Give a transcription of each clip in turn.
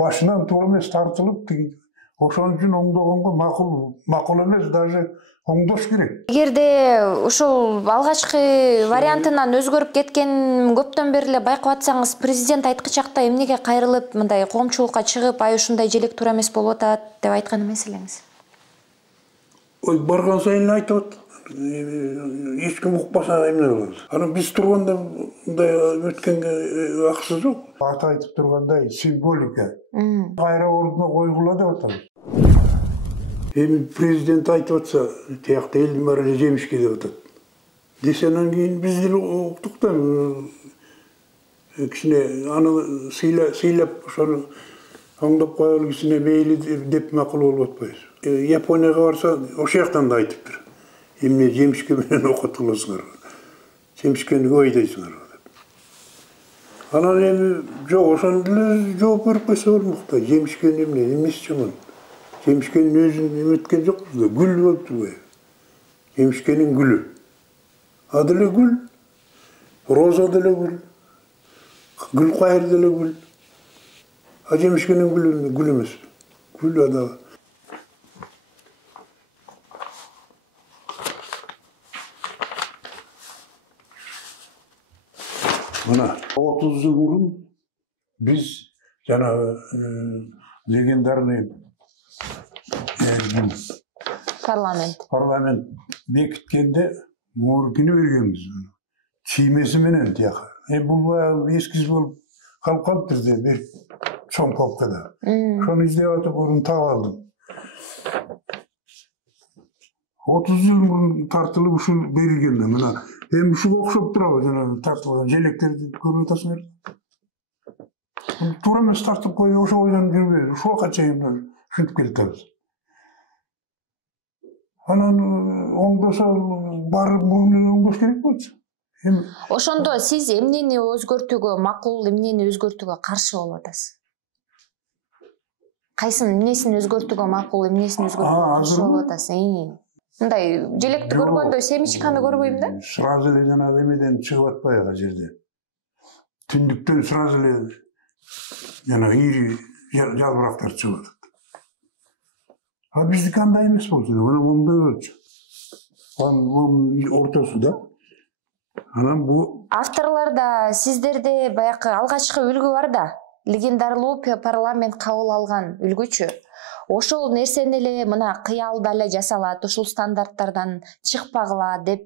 Başından tуура эмес тартылып, ошон үчүн оңдогонго макул эмес, даже оңдош керек. Эгерде ушул алгачкы вариантынан өзгөрүп кеткен көптөн бери эле байкап атсаңыз, президент айткычакта эмнеге кайрылып, мындай коомчулукка чыгып, ай ушундай желек туура эмес болуп атат деп айткан эмес элеңиз? Ой, барган сайын айтып атат. Эч ким укпаса эмне болот? Анан биз турганда мындай өткөнгө акысы жок. Ата айтып тургандай символика. Кайра ордуна койгула деп атабыз. Эми президент айтып атса, тиякта элдин баары жемишке деп атат. Десе анан кийин биз деле уктук да, кичине аны сыйлап ошону оңдоп коелу кичине мейли деп макул болуп атпайбыз. Японияга барса, ошол жактан да айтыптыр. Эмне жемишке менен окут кыласыңар. Жемишкени көп айдайсыңар деп. Анан эми жок, ошону деле жооп берип койсо болмок да. Жемишкени эмнеси жаман? Жемишкенин өзүн эметкен жокпуз да, гүл болуп турбайбы? Жемишкенин гүлү. А деле гүл, роза деле гүл, гүл кайыр деле гүл. А жемишкенин гүл эмес. Гүл ада. Мына 30 жыл мурун биз жанагы легендарный парламент бекиткенде муркини бергенбиз. Чиймеси менен тияка. Эми бул эскиз болуп калып калыптыр бир чоң папкада. Ошону издеп атып, орун таап алдым. 30 жыл мурун тартылып ушул берилген да. Мына эми ушуга окшоп турабы, жана тартылган желектерди көрүп атасыңар. Туура эмес тартып коюп, ошо ойдон жүрбөйбүз. Ушуга чейин ушинтип келатабыз. Анан оңдосо барып мурун оңдош керек болчу. Ошондо сиз эмнени өзгөртүүгө макул, эмнени өзгөртүүгө каршы болуп атасыз? Кайсын эмнесин өзгөртүүгө макул, эмнесин азырбы? Мындай желек болгондо семчиканы көрбөйм да. Сразу эле жанагы эмеден чыгып атпайбы ал жерде. Түндүктөн сразу эле жанагы ири жалбырактар чыгып атат. А биздики андай эмес болчу, анан моундай болчу. Анын ортосу да. Анан бу авторларда сиздерде баягы алгачкы үлгү бар да, легендарлуу парламент кабыл алган үлгүчү. Ошол нерсени эле мына кыялда эле жасалат, ушул стандарттардан чыкпагыла деп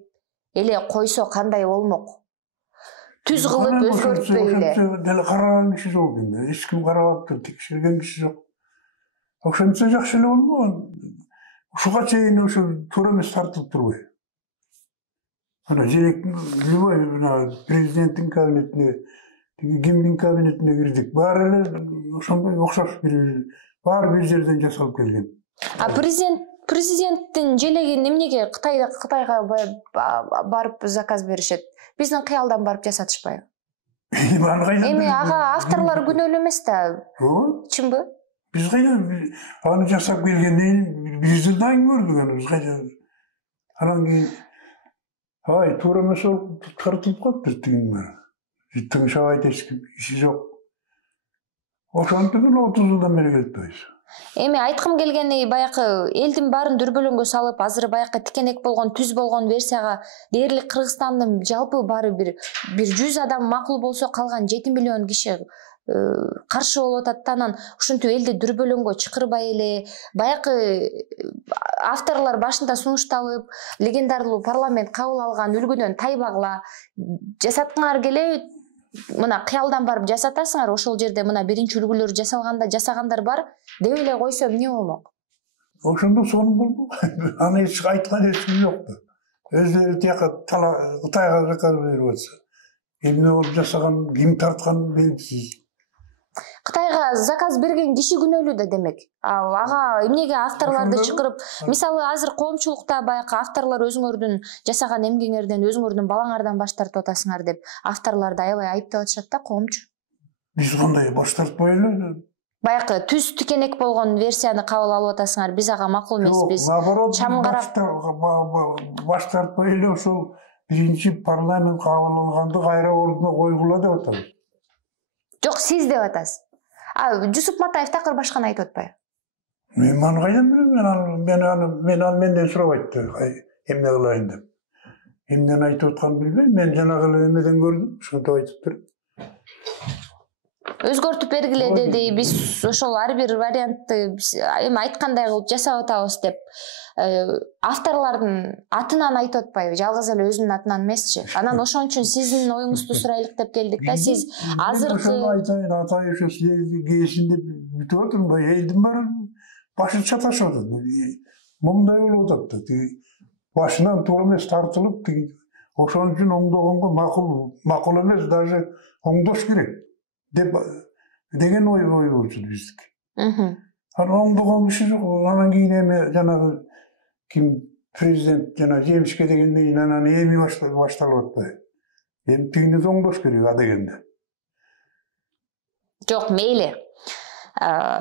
эле койсо кандай болмок? Кимхана ошончо деле караган киши жок экен да. Эч ким карабаптыр, текшерген киши жок. Ошончо жакшы эле болмогон. Ушуга чейин ушу туура эмес тартылып турбайбы? Ана желек любой президенттин кабинетине, кимдин кабинетине кирдик. Баары эле ошондой окшош баары бир жерден жасалып келген. Президенттин желегин эмнеге Кытайга барып заказ беришет? Биздин кыялдан барып жасатышпайбы? Аны кайдан билем? Ким заказ? Ооба. Чынбы? Биз кайдан аны жасап келгенден бир жылдан кийин көрдүк аны. Биз кайда. Анан кийин ай туура эмес болуп тартылып калыптыр тигинин баары. Тыңшабайт эч ким, иши жок. Ошентип 30 жылдан бери келатпайбыз. Эми айткым келгени баягы элдин баарын дүрбөлөңгө салып, азыр баягы тикенек болгон, түз болгон версияга дээрлик Кыргызстандын жалпы баары бир 100 адам макул болсо, калган 7 миллион киши каршы болуп атат. Анан ушинтип элди дүрбөлөңгө чакырбай эле баягы авторлор башында сунушталып, легендарлуу парламент кабыл алган үлгүдөн тайбагыла жасатсаңар келе, мына кыялдан барып жасатасыңар, ошол жерде мына биринчи үлгүлөр жасагандар бар деп эле койсо эмне болмок? Ошондо сонун болмок. Аны эч айткан эч ким жок да. Өзүлөрү тияка Кытайга заказ берип атса, эмне болуп жасаган, ким тарткан белгисиз. Кытайга заказ берген киши күнөөлүү да демек. Эмнеге ошондойбу? Мисалы азыр коомчулукта баягы авторлор өзүңөрдүн жасаган эмгегиңерден, өзүңөрдүн балаңардан баш тартып атасыңар деп авторлорду аябай айыптап атышат да коомчу. Биз кандай баш тартпай эле? Баягы түз тикенек болгон версияны кабыл алып атасыңар, биз ага макул эмес. Жок, наоборот, баш тартпай эле ошол биринчи парламент кабыл алганды кайра ордуна койгула деп атабыз. Жок, сиз деп атасыз. Жусуп Матаев такыр башканы айтып атпайбы? Мен аны кайдан билем? Мен аны менден сурап айтты. Эмне кылайын деп. Эмнени айтып атканын билбейм. Мен жанагы эмеден көрдүм. Ошентип айтыптыр. Өзгөртүп бергиле биз ошол ар бир вариантты эми айткандай кылып жасап атабыз деп авторлордун атынан айтып атпайбы, жалгыз эле өзүнүн атынан эмесчи. Анан ошон үчүн сиздин оюңузду сурайлык деп келдик да сиз. Мен ошону айтайын, атайын ошо силерди кээсин деп бүтүп отурмун. Элдин баары башы чаташып атат. Мындай болуп атат да. Башынан туура эмес тартылып, ошон үчүн оңдогонго макул эмес, даже оңдош керек деп деген ой болчу биздики. Анан оңдогон киши жок. Анан кийин эми жанагы ким президент жана жемишке дегенден кийин анан эми башталып атпайбы? Эми тигини оңдош керек а дегенде. Жок, мейли.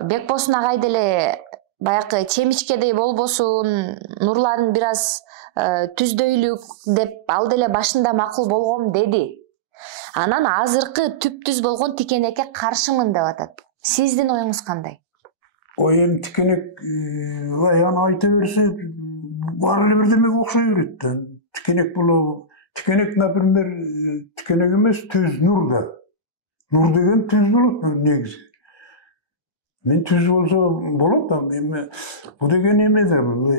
Бекбосун агай деле баягы Чемишкедей болбосун, Нурлан бир аз түздөйлүк деп ал деле башында макул болгон деди. Анан азыркы түп-түз болгон тикенекке каршымын деп атат. Сиздин оюңуз кандай? Ой, эми тикенек аны айта берсе баары эле бирдемеге окшой берет да. Тикенек болобу? Тикенек, например, тикенек эмес, түз нур да. Нур деген түз болот негизи. Мен түз болсо болот да. Эми бу деген эме да, бу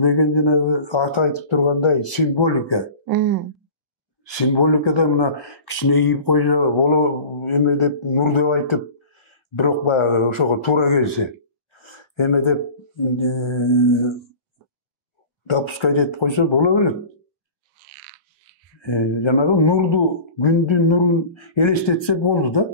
деген жанагы аты айтып тургандай символика. Символикада мына кичине ийип койсо боло эме деп нур деп айтып, бирок баягы ошого туура келсе эме деп допускать этип койсо боло берет. Жанагы нурду, күндүн нурун элестетсе болду да.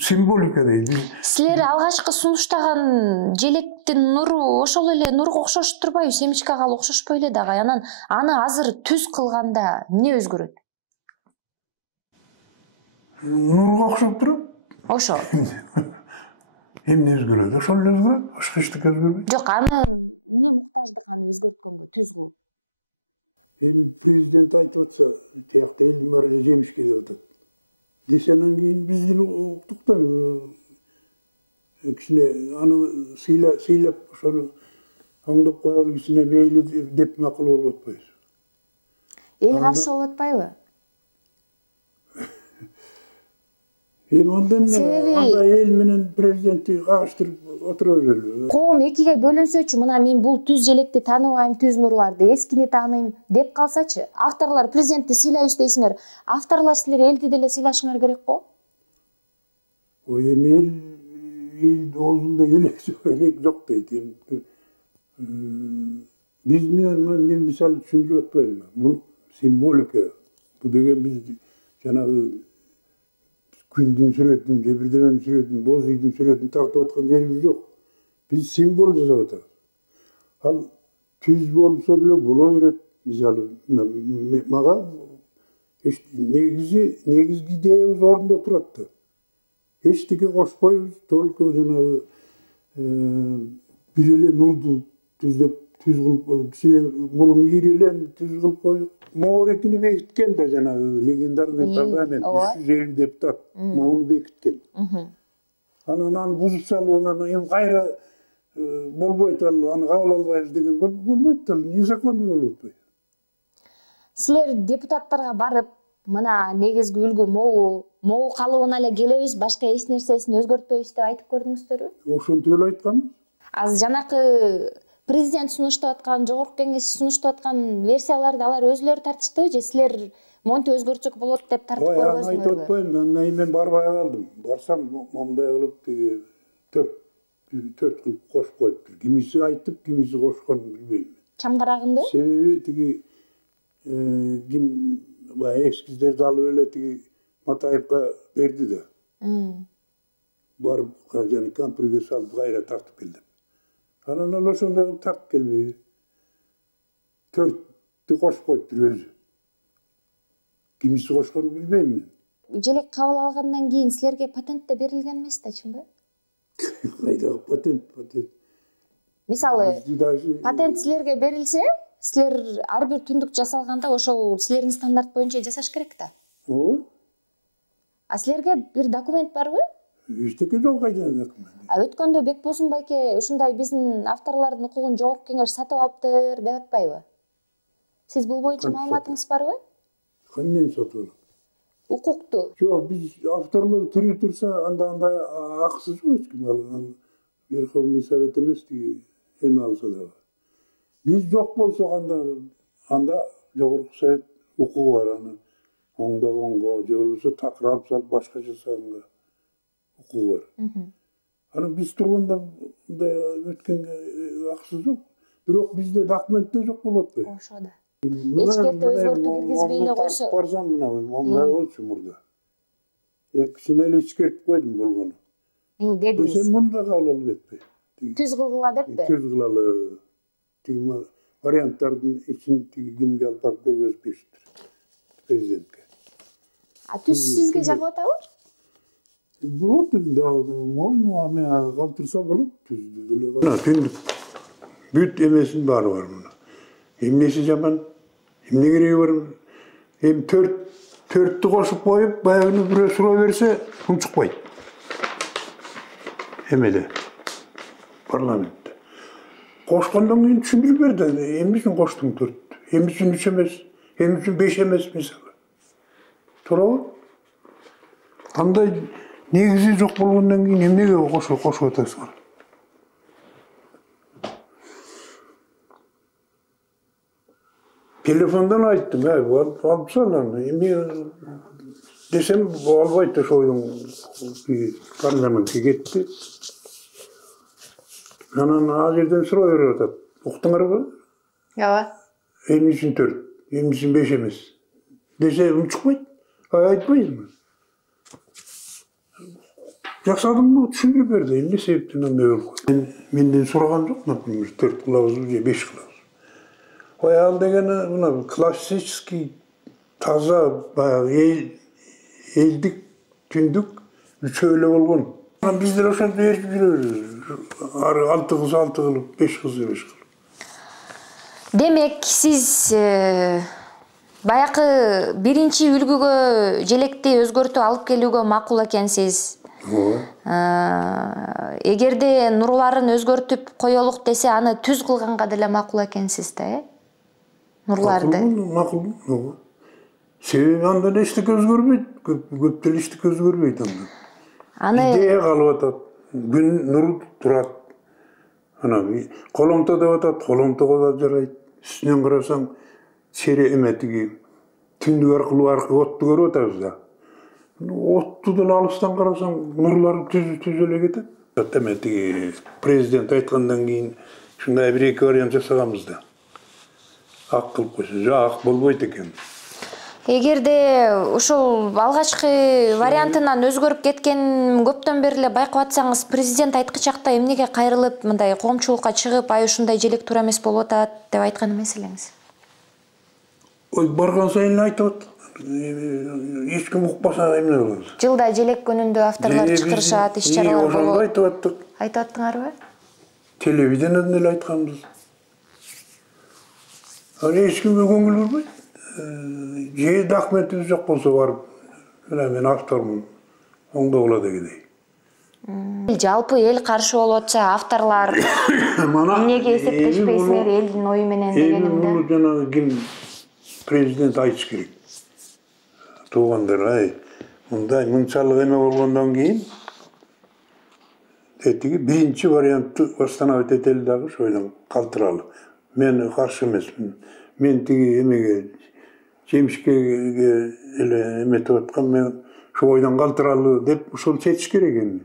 Символика дейт. Силер алгачкы сунуштаган желектин нуру ошол эле нурга окшош турбайбы? Семишкага окшошпой эле дагы. Анан аны азыр түз кылганда эмне өзгөрөт? Нурга окшоп турат. Ошо. Эмне өзгөрөт? Ошол эле өзгөрөт. Башка эчтеке өзгөрбөйт. Жок, аны эмне муктаждык аны өзгөрткөнгө түз кылып? Эми президент айтып атса, тиякта элдин баары эле жемишке деп атат. Десе анан кийин биз деле уктук да. Кичине аны сыйлап ошону оңдоп кое алгысына мейли деп макул болуп атпайбыз. Эл каршы болуп атпайбы? Эми анда эл менен президентти кагыштырып отура берели. Коом экиге бөлүнсөчү, мына мен бул түз желекти тааныбайм, түз нурларды эскини тааныйм деп калсачы, авторлор президентти сыйлайбыз дейсиңер, авторлор силер элди деле сыйлашыңар керек го? Ой, эми эл оозунда элек жок дейт. Мен мисалы түшүндүрүп атпайбы? Бул символика. Бул деген биз жанагы күндүн сүрөтүн, же бирдеменин сүрөтүн, боз үйдүн сүрөтүн тартып аткан жерибиз жок. Биз символ жасап атабыз. Ал түз болсо деле боло берет. Мисалы, мага негизги идеябыз орунда турат да. Эчтеке кошпойбуз, только жанагы бир эле нурду түз кылып, кичине мурун ийри эле түз кылып коюп. Моорекини бекиткен да жанагы легендарный парламент 350 депутат моуну бекиткен. Анан аны бузуп салып, анан эми кайра болбойт, аны кабыл албайбыз деген болбойт, незаконный болуп атпайбы? Силер депутаттарга барып, мына негизги үлгү могу калыбына эле келебиз, башка эч нерсесин өзгөртпөйбүз деп айтып көрдүңүздөрбү? Ошентип эле айтканбыз. Азыр жанакы президент сунуштап аткан, жогорку кеңеш сунуштап аткан версияларды алар өзүлөрү тартыштыбы же силер монтип өзгөртсөк болот деп тартып көргөнсүңөрбү? Аны айтып атпайм, мен барбай калдым. Барсам момундай кылып тиги төрт кылып кошуп коюптур. Кимиси айтып, кимиси кошконун билбейм. Чамгарагынды? Себеби тиги ким баягы эскиздерди алып эле тиги Матаевка берди да. Барып жана компьютерге салып кайра тартып кел деп. Анан ал ошондой кылып тартып келбейби? Төрттү кошуп коюптур өзү. Кимиси кошконун билбейм мен. Желек кабыл алгандан кийин силерге патент да берилген эмес да, чынбы? Кайдагы патент? Мисалы, патент силерге берилсе, силер ар бир түндүк жасалганда ошол силердин стандарт боюнча жасаш керек да. Ооба. А силерге бир документ барбы? Эчтеке жок кайдан өкмөт. Өткөндө Бекбосун байке ушундай биздин авторлордун укугун жогорку кеңеш сатып алыптыр деп атпайбы? Сиз бул боюнча маалыматыңыз барбы? Кандай сатып алат? Укукту. Жок, биз авторлор тирүү турса, андай акысы жок эч ким алган. Верховный Совет эмес тиги эме алса дагы. Биз жок болсок анда жогорку совет укугу бар, аны оңдогонго же болбосо такыр алып салып башка жасаганга укугу бар. Анан биз турганда өткөнгө акысы жок. Бирок бизде документте жок болуп атпайбы? Ошо да. Эчкерте өзгөртүү киргизбей эле койсо. Барсам мына ондай болчу мурда. Кичине эле ичкертип койдум болгону. Дедиңиз. Десем муну да кабыл алып кетпей. Түз кылгыла деппи? Түз кылалы. Тиги варианттардын ичин тиги кимге алып барып көргөзүп беришиптир. Президентке. Түз сизге жагып атабы? Болот да, можно мен калтырса болот түздү деле. Мына түндүк бүт эмесин баары бар мына. Эмнеси жаман, эмне кереги бар? Эми төрттү кошуп коюп, баягыны бирөө суроо берсе, унчукпайт. Эмеде парламентте. Кошкондон кийин түшүндүрүп берди. Эмне үчүн коштуң төрттү? Эмне үчүн 3 эмес? Эмне үчүн 5 эмес мисалы? Туурабы? Андай негизи жок болгондон кийин эмнеге кошуп атасыңар? Телефондан айттым, алып сал аны. Эми десем, албайт ошойдун парламентке кетти. Анан ал жерден суроо берип атат. Уктуңарбы? Ооба. Эмне үчүн 4, эмне үчүн 5 эмес? Десе унчукпайт. Айтпайсыңбы? Жакшадымбы, түшүндүрүп берди. Эмне себептен андай болуп калды? Менден сураган жок, например, 4 кылабызбы же 5 кылабыз. Ал дегени мына классический таза баягы элдик түндүк үчөө эле болгон. Биздер ошентип ээрчип жүрөбүз. 6 кылып, 5 кылып. Демек, сиз баякы биринчи үлгүгө желекти өзгөртүү алып келүүгө макул экенсиз. Эгерде нурларын өзгөртүп коелук десе, аны түз кылганга деле макул экенсиз да, Нурларды. Макул. Себеби андан эчтеке өзгөрбөйт. Көп деле эчтеке өзгөрбөйт андан. Идея калып атат. Күн нуру турат. Ана коломто деп атат, коломтого да жарайт. Үстүнөн карасаң, сере эметиги түндүк аркылуу отту көрүп атабыз да. Отту деле алыстан карасаң, нурлар түз эле кетет. Эметиги президент айткандан кийин ушундай бир эки вариант жасаганбыз да. Ак кылып койсо, жок ак болбойт экен. Эгерде ушул алгачкы вариантынан өзгөрүп кеткен көптөн бери эле байкап атсаңыз, президент айткычакта эмнеге кайрылып, мындай коомчулукка чыгып, ушундай желек туура эмес болуп атат деп айткан эмес элеңиз? Ой, барган сайын эле айтып атат. Эч ким укпаса эмне болот? Жылда желек күнүндө авторлор чакырышат, иш-чаралар болот. Ошондо айтып аттык. Айтып аттыңарбы? Телевидениеден эле айтканбыз. Эч кимге көңүл бурбайт. Же документибиз жок болсо барып, мен автормун, оңдогула дегендей. Жалпы эл каршы болуп атса, авторлор эмнеге эсептешпейсиңер элдин ою менен дегенимде. Муну жанагы ким президент айтыш керек. Туугандар, мындай мынчалык эме болгондон кийин этиги биринчи вариантты восстановить этели дагы ошойдон калтыралы. Мен каршы эмесмин. Мен тиги эмеге жемишке эле эметип аткан, мен ошойдон калтыралы деп ошол чечиш керек эми.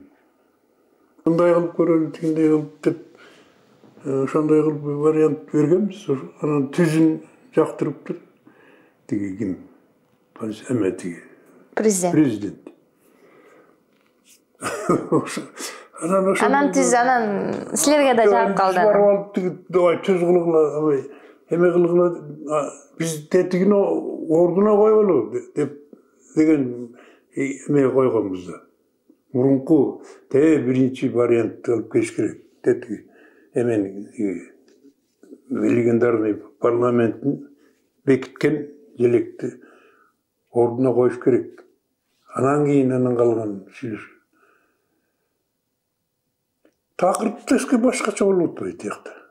Мындай кылып көрөлү, тигиндей кылып деп ошондой кылып вариант бергенбиз. Анан түзүн жактырыптыр. Тиги ким? Эметиги. Президент. Анан силерге да жагып калды. Барып алып тиги түз кылгыла, эме кылгыла, биз тетигине ордуна коелу деген эме койгонбуз да. Мурунку биринчи вариантты алып келиш керек. Тетиги эмени легендарный парламенттин бекиткен желекти ордуна коюш керек. Анан кийин анан калган сүйлөш. Takırıp teske başkaça болуп атпайбы тиякта.